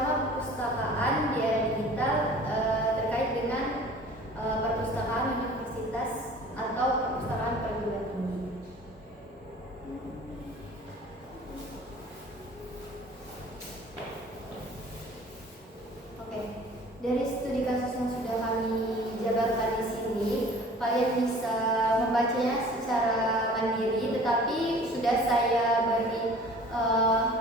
kerjasama perpustakaan di era digital terkait dengan perpustakaan universitas atau perpustakaan perguruan tinggi. Oke, dari studi kasus yang sudah kami jabarkan di sini, kalian bisa membacanya secara mandiri, tetapi sudah saya beri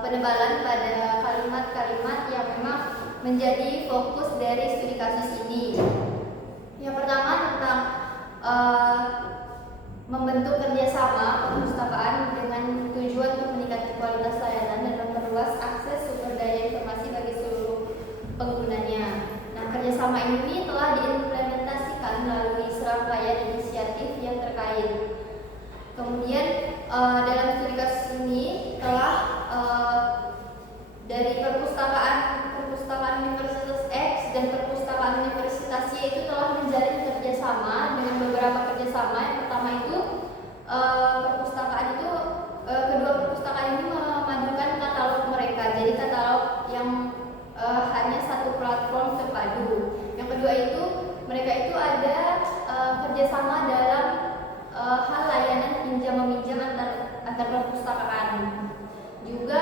penebalan pada kalimat-kalimat yang memang menjadi fokus dari studi kasus ini. Yang pertama tentang membentuk kerjasama perpustakaan dengan tujuan untuk meningkatkan kualitas layanan dan memperluas akses sumber daya informasi bagi seluruh penggunanya. Nah, kerjasama ini telah diimplementasikan melalui serangkaian inisiatif yang terkait. Kemudian dalam studi kasus ini telah dari perpustakaan Universitas X dan perpustakaan Universitas Y itu telah menjalin kerjasama dengan beberapa kerjasama. Yang pertama itu kedua perpustakaan ini memadukan katalog mereka, jadi katalog yang hanya satu platform terpadu. Yang kedua itu mereka itu ada kerjasama dalam hal layanan pinjam meminjam antar perpustakaan. Juga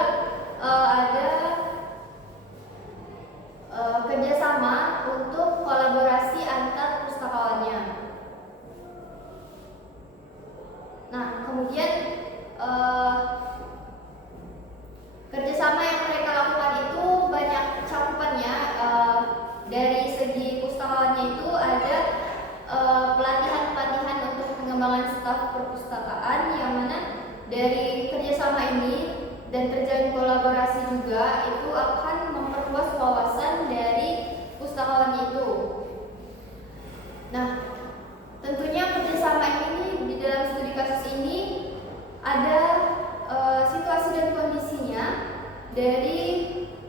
ada kerjasama untuk kolaborasi antar pustakawannya. Nah, kemudian kerjasama yang mereka lakukan itu banyak cakupannya. Dari segi pustakawannya itu ada pelatihan-pelatihan untuk pengembangan staf perpustakaan, yang mana dari kerjasama ini dan terjalin kolaborasi juga itu akan memperluas wawasan dari pustakawannya itu. Nah, tentunya kerjasama ini di dalam studi kasus ini ada situasi dan kondisinya dari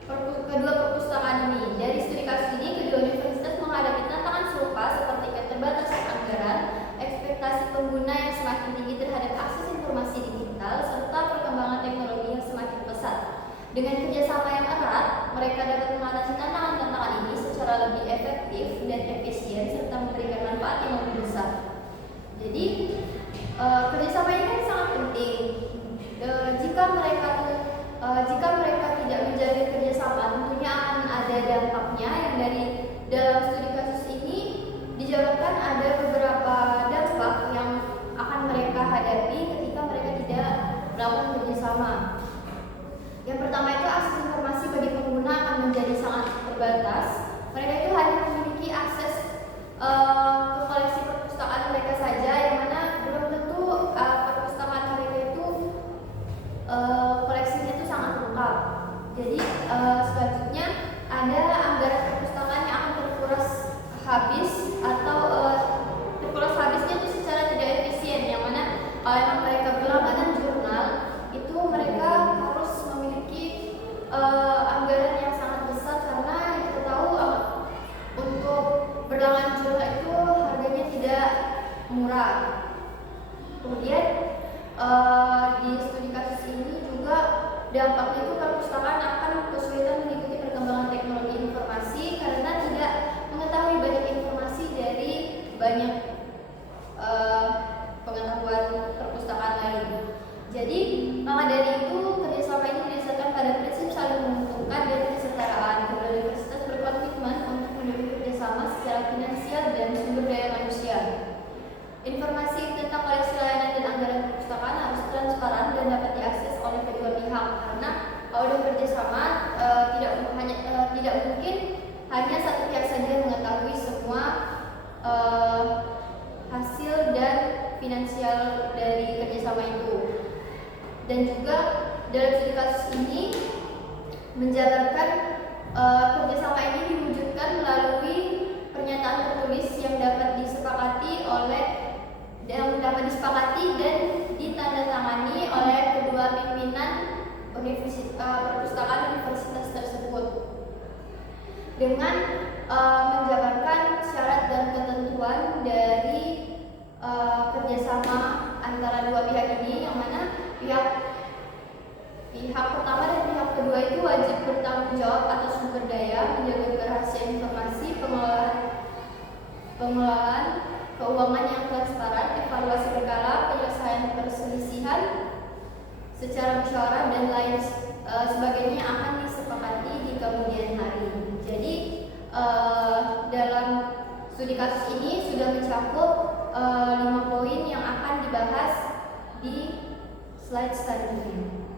kedua perpustakaan ini. Dari studi kasus ini, kedua universitas menghadapi tantangan serupa seperti keterbatasan anggaran, ekspektasi pengguna yang semakin tinggi terhadap akses informasi digital, serta perkembangan teknologi yang semakin pesat. Dengan kerjasama yang erat, mereka dapat mengatasi tantangan-tantangan ini secara lebih efektif dan efisien, serta memberikan manfaat yang lebih besar. Jadi, kerjasama ini kan sangat penting. Jika mereka tidak menjalin kerjasama, tentunya akan ada dampaknya, yang dari dalam studi kasus ini dijabarkan ada beberapa dampak yang akan mereka hadapi ketika mereka tidak melakukan kerjasama. Yang pertama itu akses informasi bagi pengguna akan menjadi sangat terbatas. Mereka itu hanya memiliki akses ke koleksi perpustakaan mereka saja, yang mana belum tentu perpustakaan mereka itu koleksinya itu sangat lengkap. Jadi selanjutnya ada anggaran perpustakaan yang akan terkuras habis atau terkuras habisnya itu secara tidak efisien, yang mana kalau memang mereka berlangganan jurnal itu mereka harus memiliki anggaran yang sangat besar, karena kita tahu untuk berlangganan jurnal itu harganya tidak murah. Kemudian di studi kasus ini juga dampaknya itu perpustakaan akan kesulitan mengikuti perkembangan teknologi informasi karena tidak mengetahui banyak informasi dari banyak pengetahuan perpustakaan lain. Jadi maka dari itu kerjasama ini didasarkan pada prinsip saling menguntungkan dan kesetaraan. Kedua universitas berkomitmen untuk mendukung kerjasama secara finansial dan sumber daya manusia. Informasi tentang koleksi layanan dan anggaran perpustakaan harus transparan dan dapat diakses oleh kedua pihak, karena kalau sudah kerjasama tidak mungkin hanya satu pihak saja yang mengetahui semua hasil dan finansial dari kerjasama itu. Dan juga dalam studi kasus ini menjabarkan kerjasama ini diwujudkan melalui pernyataan tertulis yang dapat disepakati dan ditandatangani oleh kedua pimpinan perpustakaan universitas tersebut, dengan menjabarkan syarat dan ketentuan dari kerjasama antara dua pihak ini, yang mana pihak pertama dan pihak kedua kedua itu wajib bertanggung jawab atas sumber daya, menjaga kerahasiaan informasi, pengelolaan keuangan yang transparan, evaluasi berkala, penyelesaian perselisihan secara musyawarah dan lain sebagainya akan disepakati di kemudian hari. Jadi dalam studi kasus ini sudah mencakup 5 poin yang akan dibahas di slide selanjutnya.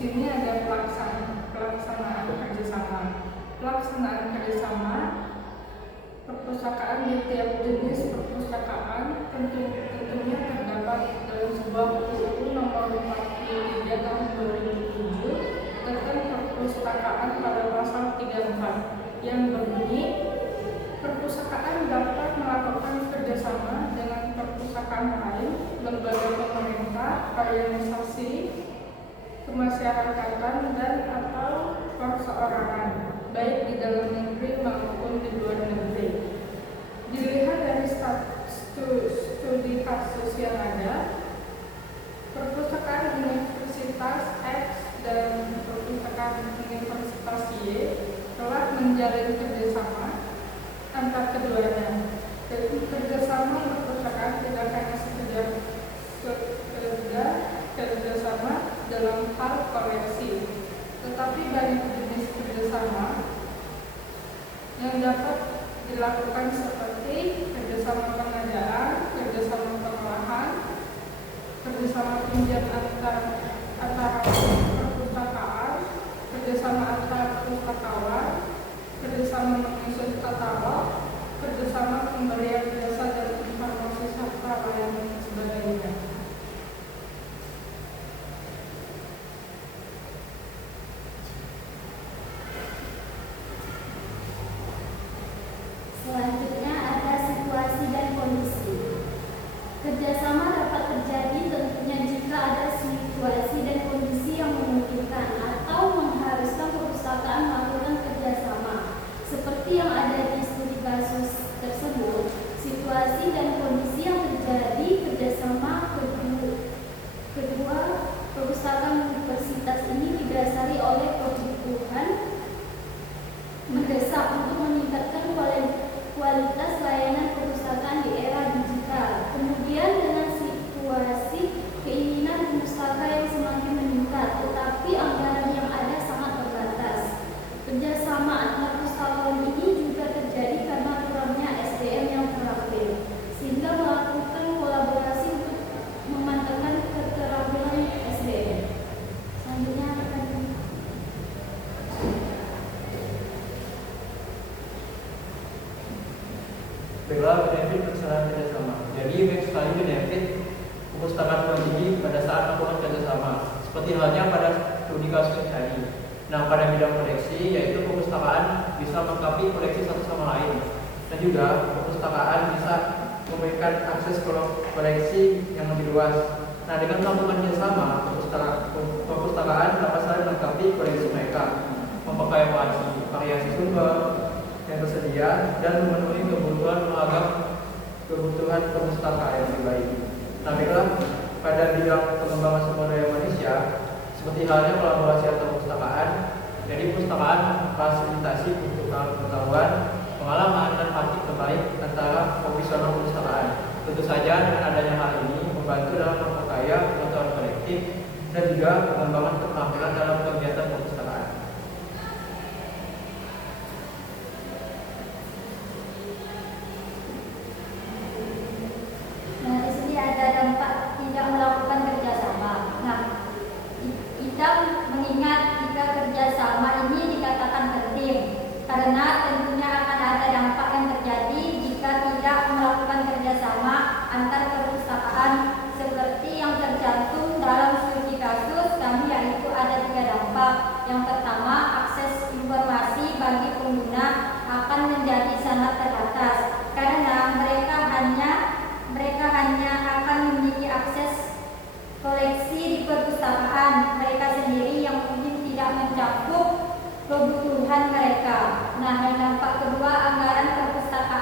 Di sini ada pelaksanaan kerjasama. Pelaksanaan kerjasama perpustakaan di tiap jenis perpustakaan tentunya terdapat dalam sebuah buku nomor 43 tahun 2007 tentang perpustakaan pada pasal 34 yang berbunyi, perpustakaan dapat melakukan kerjasama dengan perpustakaan lain, lembaga pemerintah, organisasi, kemasyarakatan dan atau perseorangan, baik di dalam negeri maupun di luar negeri. Dilihat dari studi kasus yang ada, perpustakaan Universitas X dan perpustakaan Universitas Y telah menjalin kerjasama antar keduanya. Jadi kerjasama perpustakaan tidak hanya sekedar kerjasama dalam hal koleksi, tetapi banyak jenis kerjasama yang dapat dilakukan seperti kerjasama pengadaan, kerjasama pengolahan, kerjasama pinjam antara perpustakaan, kerjasama antara pustakawan, kerjasama menyusun katalog, kerjasama pemberian jasa dan informasi serta lain sebagainya. Selanjutnya ada situasi dan kondisi. Kerjasama dapat terjadi tentunya jika ada situasi dan kondisi yang memungkinkan atau mengharuskan perpustakaan melakukan kerjasama. Seperti yang ada di studi kasus tersebut, situasi dan kondisi yang terjadi kerjasama kedua perpustakaan universitas ini didasari oleh kebutuhan mendesak untuk meningkatkan kualitas layanan perpustakaan di era digital. Kemudian dengan situasi keinginan pustaka yang semakin meningkat, tetapi anggaran yang ada sangat terbatas. Kerjasama antar pustakawan ini juga terjadi karena kurangnya SDM yang terampil, sehingga melakukan kolaborasi untuk memantapkan keterampilan SDM. Selanjutnya akan Baiklah, benefit pelaksanaan kerjasama. Jadi banyak sekali benefit perpustakaan tinggi pada saat melakukan kerjasama. Seperti halnya pada studi kasus tadi. Nah, pada bidang koleksi, yaitu perpustakaan bisa melengkapi koleksi satu sama lain, dan juga perpustakaan bisa memberikan akses koleksi yang lebih luas. Nah, dengan melakukan kerjasama, perpustakaan dapat saling melengkapi koleksi mereka, memakai variasi sumber yang tersedia dan memenuhi kebutuhan perpustakaan yang lebih baik. Nah, baiklah, pada bidang pengembangan sumber daya manusia, seperti halnya kolaborasi antar perpustakaan, jadi perpustakaan fasilitasi pengetahuan, pengalaman dan praktik terbaik antara profesional perpustakaan. Tentu saja dengan adanya hal ini membantu dalam memperkaya pengetahuan kolektif dan juga pengembangan keterampilan dalam kegiatan perpustakaan. Nah, di sini ada dampak tidak melakukan kerjasama. Nah, kita mengingat jika kerjasama ini dikatakan penting, karena tentunya akan ada dampak yang terjadi jika tidak melakukan kerjasama antar perpustakaan seperti yang tercantum dalam studi kasus kami, yaitu ada 3 dampak. Yang pertama, akses informasi bagi pengguna akan menjadi sangat terbatas karena mereka hanya akan memiliki akses koleksi di perpustakaan mereka sendiri yang mungkin tidak mencakup kebutuhan mereka. Nah, yang dampak kedua, anggaran perpustakaan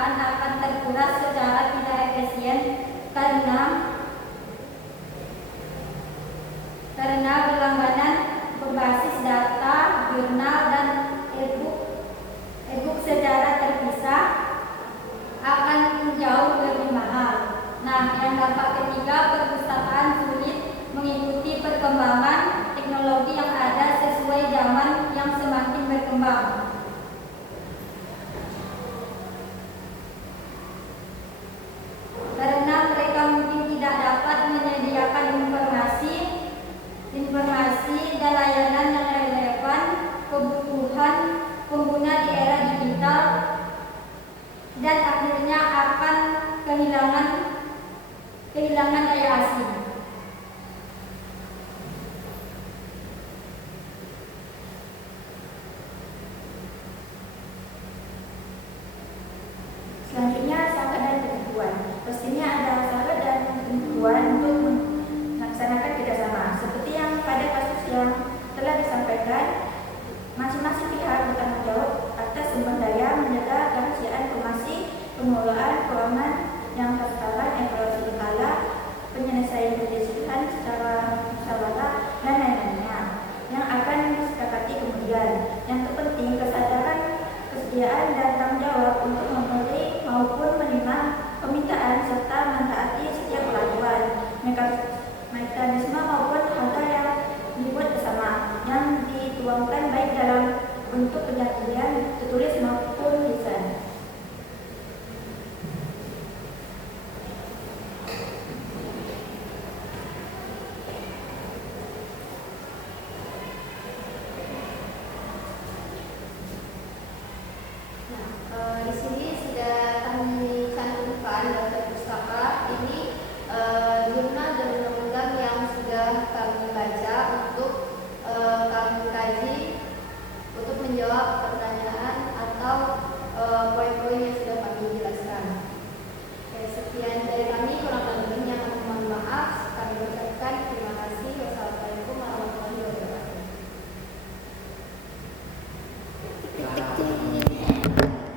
berkembang. Karena mereka mungkin tidak dapat menyediakan informasi dan layanan yang relevan kebutuhan pengguna di era digital, dan akhirnya akan kehilangan daya asing. Selanjutnya, syarat dan ketentuan. Pastinya ada syarat dan ketentuan untuk melaksanakan kerjasama. Seperti yang pada kasus yang telah disampaikan, masing-masing pihak bertanggung jawab atas sumber daya, menjaga kerahasiaan informasi, pengelolaan keuangan yang transparan, evaluasi berkala, penyelesaian perselisihan secara musyawarah, dan lain-lainnya yang akan disepakati kemudian. Yang terpenting, kesediaan dan tanggung jawab untuk memberi maupun menerima permintaan serta mentaati setiap peraturan, mekanisme maupun hal yang dibuat bersama yang dituangkan baik dalam bentuk perjanjian tertulis maupun lisan. Di sini sudah kami cantumkan daftar pustaka. Ini jurnal dan undang-undang yang sudah kami baca untuk kami kaji untuk menjawab pertanyaan atau poin-poin yang sudah kami jelaskan. Oke, sekian